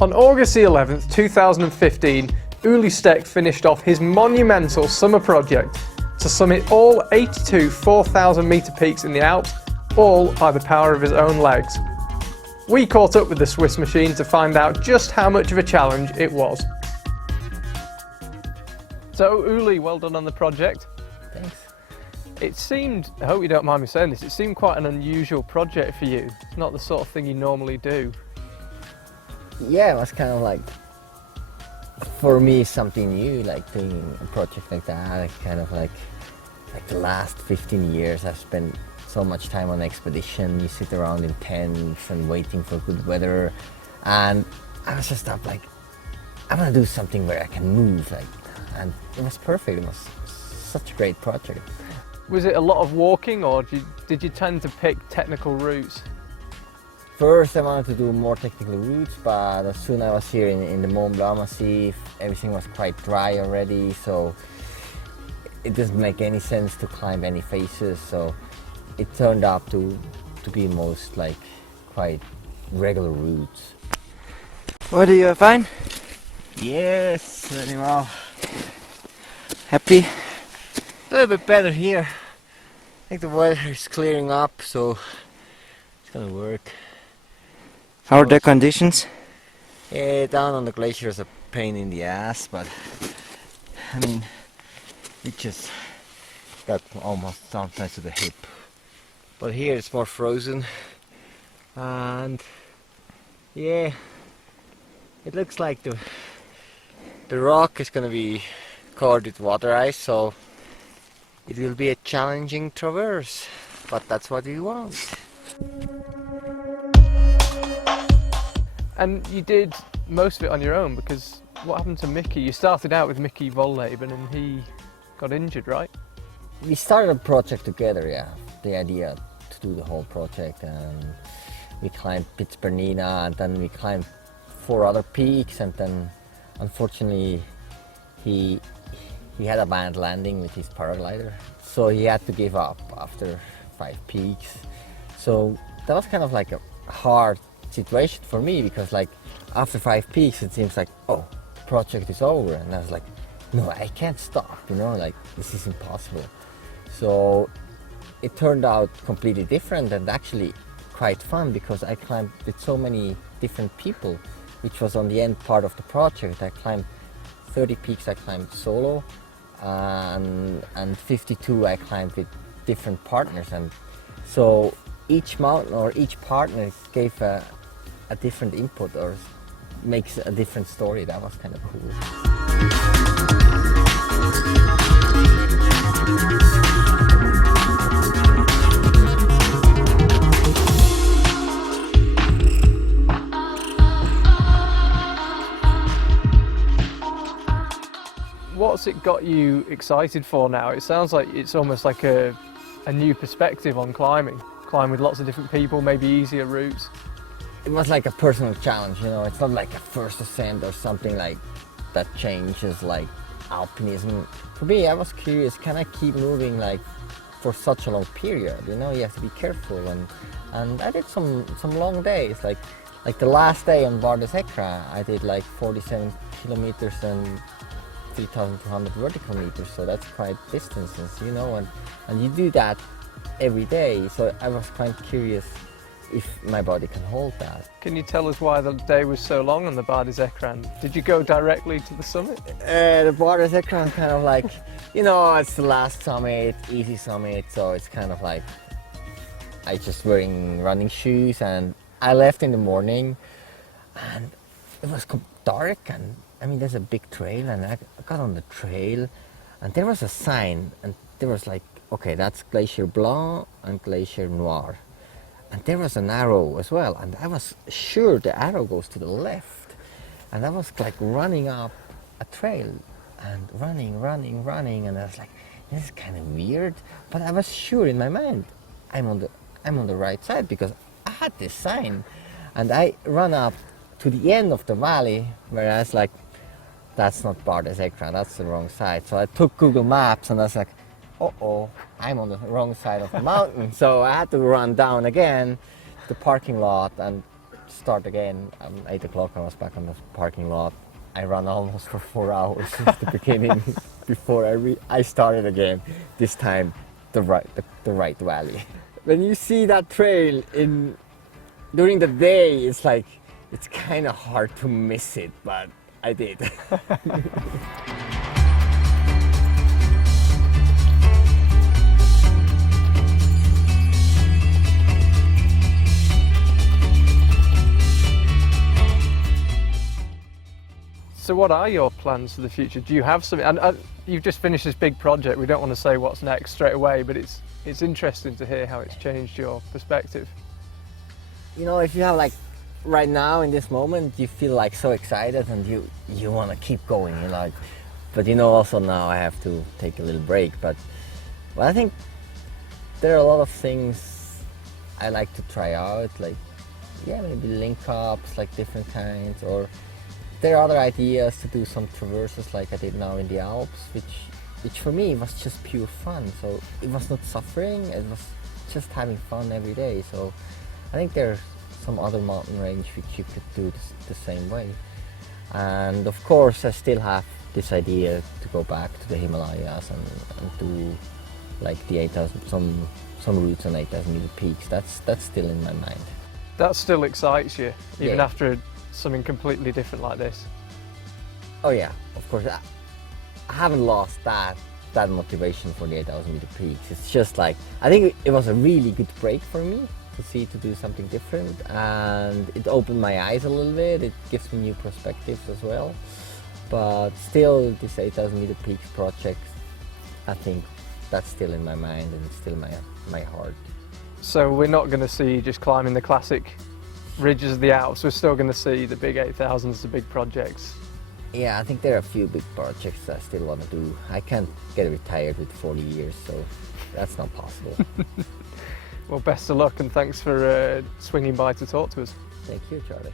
On August the 11th, 2015, Ueli Stecks finished off his monumental summer project to summit all 82 4,000 metre peaks in the Alps, all by the power of his own legs. We caught up with the Swiss machine to find out just how much of a challenge it was. So Ueli, well done on the project. Thanks. It seemed, I hope you don't mind me saying this, it seemed quite an unusual project for you. It's not the sort of thing you normally do. Yeah, it was kind of like, for me, something new, like doing a project like that. Kind of like the last 15 years I've spent so much time on expedition. You sit around in tents and waiting for good weather, and I was just up like, I want to do something where I can move, and it was perfect. It was such a great project. Was it a lot of walking, or did you tend to pick technical routes? First I wanted to do more technical routes, but as soon as I was here in the Mont Blanc Massif, everything was quite dry already, so it doesn't make any sense to climb any faces, so it turned out to be most like quite regular routes. What do you find? Yes, very well. Happy? A little bit better here. I think the weather is clearing up, so it's gonna work. How are the conditions? Yeah, down on the glacier is a pain in the ass, but I mean, it just got almost sometimes to the hip. But here it's more frozen, and yeah, it looks like the rock is gonna be covered with water ice, so it will be a challenging traverse, but that's what we want. And you did most of it on your own, because what happened to Mickey? You started out with Mickey Volleben and he got injured, right? We started a project together, yeah. The idea to do the whole project, and we climbed Piz-Bernina, and then we climbed 4 other peaks, and then unfortunately he had a bad landing with his paraglider, so he had to give up after 5 peaks. So that was kind of like a hard situation for me, because like after 5 peaks it seems like, oh, the project is over, and I was like, no, I can't stop, you know, like this is impossible. So it turned out completely different and actually quite fun, because I climbed with so many different people, which was on the end part of the project. I climbed 30 peaks I climbed solo, and 52 I climbed with different partners, and so each mountain or each partner gave a different input or makes a different story. That was kind of cool. What's it got you excited for now? It sounds like it's almost like a new perspective on climbing. Climb with lots of different people, maybe easier routes. It was like a personal challenge, you know. It's not like a first ascent or something like that changes like alpinism. For me, I was curious, can I keep moving like for such a long period? You know, you have to be careful, and I did some long days, like the last day on Bar des Écrins, I did like 47 kilometers and 3,200 vertical meters, so that's quite distances, you know, and you do that every day, so I was quite curious if my body can hold that. Can you tell us why the day was so long on the Bar des Écrins? Did you go directly to the summit? The Bar des Écrins kind of like, you know, it's the last summit, easy summit, so it's kind of like, I just wearing running shoes, and I left in the morning, and it was dark, and I mean, there's a big trail, and I got on the trail, and there was a sign, and there was like, okay, that's Glacier Blanc and Glacier Noir. And there was an arrow as well, and I was sure the arrow goes to the left. And I was like running up a trail, and running, and I was like, this is kind of weird. But I was sure in my mind, I'm on the right side, because I had this sign. And I ran up to the end of the valley, where I was like, that's not Bar des Écrins, that's the wrong side. So I took Google Maps, and I was like, uh-oh, I'm on the wrong side of the mountain. So I had to run down again the parking lot, and start again. 8 o'clock, I was back on the parking lot. I ran almost for 4 hours since the beginning before I started again. This time, the right valley. When you see that trail during the day, it's like it's kind of hard to miss it, but I did. So what are your plans for the future? Do you have something? And you've just finished this big project. We don't want to say what's next straight away, but it's interesting to hear how it's changed your perspective. You know, if you have like right now in this moment, you feel like so excited and you want to keep going. You know, but you know, also now I have to take a little break. But I think there are a lot of things I like to try out. Like, yeah, maybe link ups, like different kinds, or there are other ideas to do some traverses like I did now in the Alps, which for me was just pure fun. So it was not suffering, it was just having fun every day. So I think there's some other mountain range which you could do the same way. And of course I still have this idea to go back to the Himalayas and do like the 8,000, some routes on 8,000 meter peaks. That's still in my mind. That still excites you, even Yeah. after something completely different like this? Oh yeah, of course. I haven't lost that motivation for the 8,000 meter peaks. It's just like, I think it was a really good break for me to do something different, and it opened my eyes a little bit. It gives me new perspectives as well. But still, this 8,000 meter peaks project, I think that's still in my mind and it's still my heart. So we're not going to see you just climbing the classic ridges of the Alps. We're still going to see the big 8,000s, the big projects. Yeah, I think there are a few big projects I still want to do. I can't get retired with 40 years, so that's not possible. Well, best of luck and thanks for swinging by to talk to us. Thank you, Charlie.